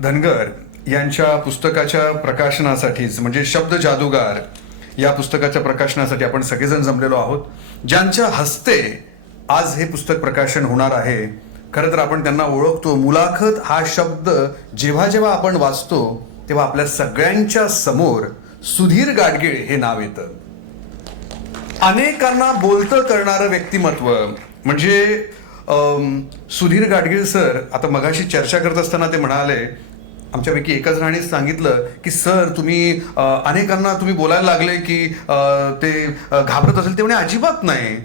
धनगर यांच्या पुस्तकाच्या प्रकाशनासाठीच म्हणजे शब्द जादूगार या पुस्तकाच्या प्रकाशनासाठी आपण सगळेजण जमलेलो आहोत, ज्यांच्या हस्ते आज हे पुस्तक प्रकाशन होणार आहे. खरं तर आपण त्यांना ओळखतो. मुलाखत हा शब्द जेव्हा जेव्हा आपण वाचतो तेव्हा आपल्या सगळ्यांच्या समोर सुधीर गाडगीळ हे नाव येतं. अनेकांना बोलतं करणारं व्यक्तिमत्व म्हणजे सुधीर गाडगीळ सर. आता मगाशी चर्चा करत असताना ते म्हणाले, आमच्यापैकी एका जणाने सांगितलं की सर तुम्ही अनेकांना तुम्ही बोलायला लागले की ते घाबरत असेल. ते म्हणे अजिबात नाही,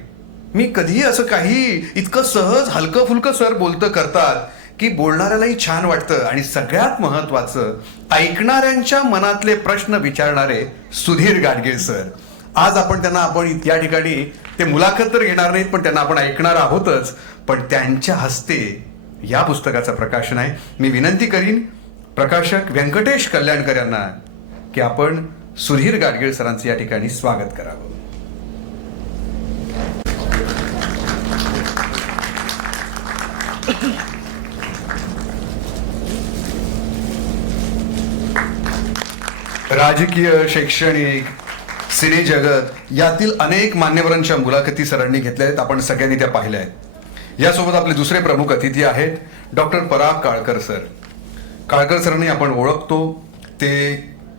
मी कधीही असं काही इतकं सहज हलकं फुलकं सर बोलतं करतात की बोलणाऱ्यालाही छान वाटतं. आणि सगळ्यात महत्वाचं ऐकणाऱ्यांच्या मनातले प्रश्न विचारणारे सुधीर गाडगीळ सर. आज आपण या ठिकाणी ते मुलाखत तर घेणार नाहीत पण त्यांना आपण ऐकणार आहोतच. पण त्यांच्या हस्ते या पुस्तकाचं प्रकाशन आहे. मी विनंती करीन प्रकाशक व्यंकटेश कल्याणकर यांना की आपण सुधीर गाडगीळ सरांचं या ठिकाणी स्वागत करावं. राजकीय, शैक्षणिक, सिने जगत यातील अनेक मान्यवरांच्या मुलाखती सरांनी घेतल्या आहेत. आपण सगळ्यांनी त्या पाहिल्या आहेत. यासोबत आपले दुसरे प्रमुख अतिथी आहेत डॉक्टर पराग काळकर सर. काळकर सरांनी आपण ओळखतो. ते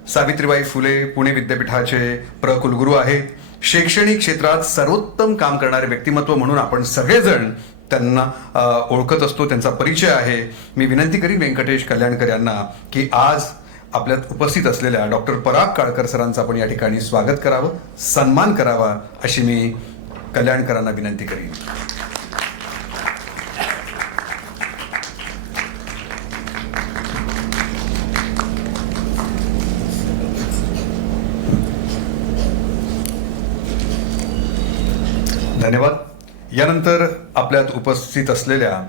सावित्रीबाई फुले पुणे विद्यापीठाचे कुलगुरू आहेत. शैक्षणिक क्षेत्रात सर्वोत्तम काम करणारे व्यक्तिमत्व म्हणून आपण सगळेजण त्यांना ओळखत असतो. त्यांचा परिचय आहे. मी विनंती करीन व्यंकटेश कल्याणकर यांना की आज आपल्यात उपस्थित असलेल्या डॉक्टर पराग काळकर सरांचं आपण या ठिकाणी स्वागत करावं, सन्मान करावा अशी मी कल्याणकरांना विनंती करीन. धन्यवाद. यानंतर आपल्यात उपस्थित असलेल्या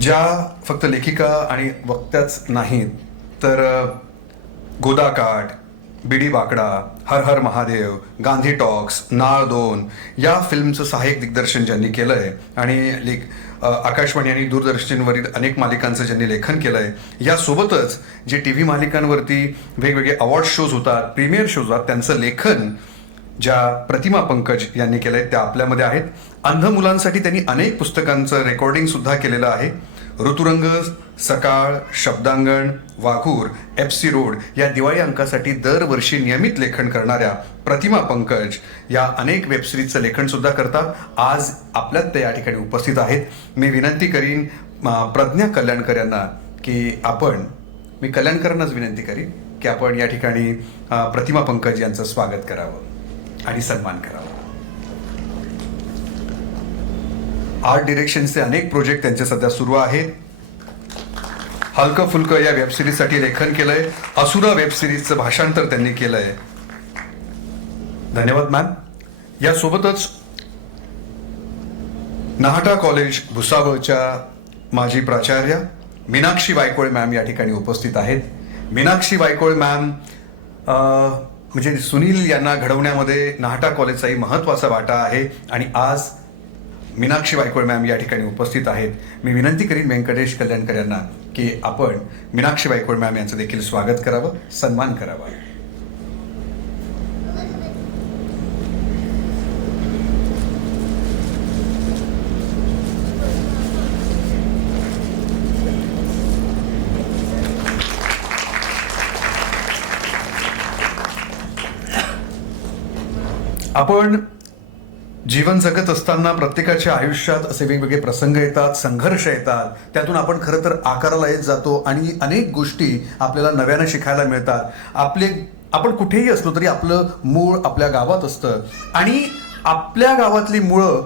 ज्या फक्त लेखिका आणि वक्त्याच नाहीत तर गोदा काट, बीडी बाकडा, हर हर महादेव, गांधी टॉक्स, नाळ 2 या फिल्मचं सहाय्यक दिग्दर्शन ज्यांनी केलंय आणि आकाशवाणी आणि दूरदर्शनवरील अनेक मालिकांचं ज्यांनी लेखन केलंय, यासोबतच जे TV मालिकांवरती वेगवेगळे अवॉर्ड शोज होतात, प्रीमियर शोज होतात, त्यांचं लेखन ज्या प्रतिमा पंकज यांनी केलंय त्या आपल्यामध्ये आहेत. अंध मुलांसाठी त्यांनी अनेक पुस्तकांचं रेकॉर्डिंग सुद्धा केलेलं आहे. ऋतुरंग, सकाळ, शब्दांगण, वाघूर, FC रोड या दिवाळी अंकासाठी दरवर्षी नियमित लेखन करणाऱ्या प्रतिमा पंकज या अनेक वेबसिरीजचं लेखन सुद्धा करतात. आज आपल्यात ते या ठिकाणी उपस्थित आहेत. मी विनंती करीन प्रज्ञा कल्याणकर यांना की मी कल्याणकरांनाच विनंती करीन की आपण या ठिकाणी प्रतिमा पंकज यांचं स्वागत करावं आणि सन्मान करावा. आर्ट डिरेक्शनचे अनेक प्रोजेक्ट त्यांचे सध्या सुरू आहेत. हलकं फुलकं या वेबसिरीजसाठी लेखन केलंय. असुरा वेबसिरीजचं भाषांतर त्यांनी केलंय. धन्यवाद मॅम. यासोबतच नाहटा कॉलेज भुसावळच्या माजी प्राचार्य मीनाक्षी वायकोळे मॅम या ठिकाणी उपस्थित आहेत. मीनाक्षी वायकोळे मॅम म्हणजे सुनील यांना घडवण्यामध्ये नाहटा कॉलेजचाही महत्वाचा वाटा आहे आणि आज मीनाक्षी वायकोळे मॅम या ठिकाणी उपस्थित आहेत. मी विनंती करीन व्यंकटेश कल्याणकर यांना की आपण मीनाक्षी वायकोळे मॅम यांचं देखील स्वागत करावं, सन्मान करावा. आपण जीवन जगत असताना प्रत्येकाच्या आयुष्यात असे वेगवेगळे प्रसंग येतात, संघर्ष येतात. त्यातून आपण खरं तर आकाराला येत जातो आणि अनेक गोष्टी आपल्याला नव्यानं शिकायला मिळतात. आपण कुठेही असलो तरी आपलं मूळ आपल्या गावात असतं आणि आपल्या गावातली मुळं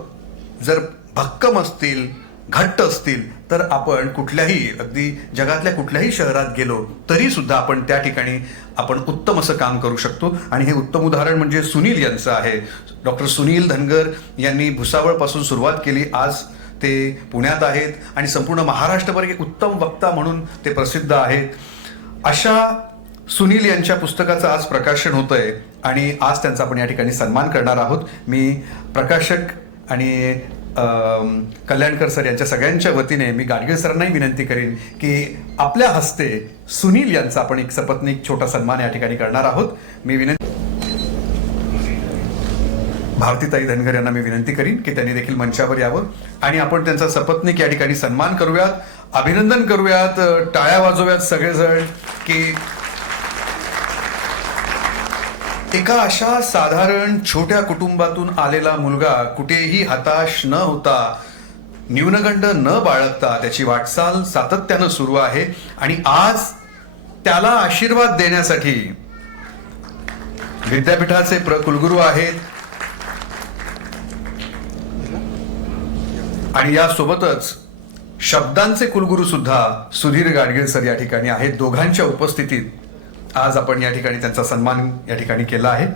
जर भक्कम असतील, घट्ट असतील तर आपण कुठल्याही अगदी जगातल्या कुठल्याही शहरात गेलो तरी सुद्धा आपण त्या ठिकाणी उत्तम असं काम करू शकतो. आणि हे उत्तम उदाहरण म्हणजे सुनील यांचं आहे. डॉक्टर सुनील धनगर यांनी भुसावळपासून सुरुवात केली. आज ते पुण्यात आहेत आणि संपूर्ण महाराष्ट्रभर एक उत्तम वक्ता म्हणून ते प्रसिद्ध आहेत. अशा सुनील यांच्या पुस्तकाचं आज प्रकाशन होतंय आणि आज त्यांचा आपण या ठिकाणी सन्मान करणार आहोत. मी प्रकाशक आणि कल्याणकर सर यांच्या सगळ्यांच्या वतीने मी गाडगीळ सरांनाही विनंती करेन की आपल्या हस्ते सुनील यांचा आपण एक सपत्नीक छोटा सन्मान या ठिकाणी करणार आहोत. मी विनंती भारतीताई धनगर यांना मी विनंती करीन की त्यांनी देखील मंचावर यावं आणि आपण त्यांचा सपत्नीक या ठिकाणी सन्मान करूयात, अभिनंदन करूयात, टाळ्या वाजवूयात सगळेजण की एका अशा साधारण छोट्या कुटुंबातून आलेला मुलगा कुठेही हताश न होता, न्यूनगंड न बाळगता त्याची वाटचाल सातत्यानं सुरू आहे आणि आज त्याला आशीर्वाद देण्यासाठी विद्यापीठाचे कुलगुरू आहेत आणि यासोबतच शब्दांचे कुलगुरू सुद्धा सुधीर गाडगीळ सर या ठिकाणी आहेत. दोघांच्या उपस्थितीत आज आपण या ठिकाणी त्यांचा सन्मान या ठिकाणी केला आहे.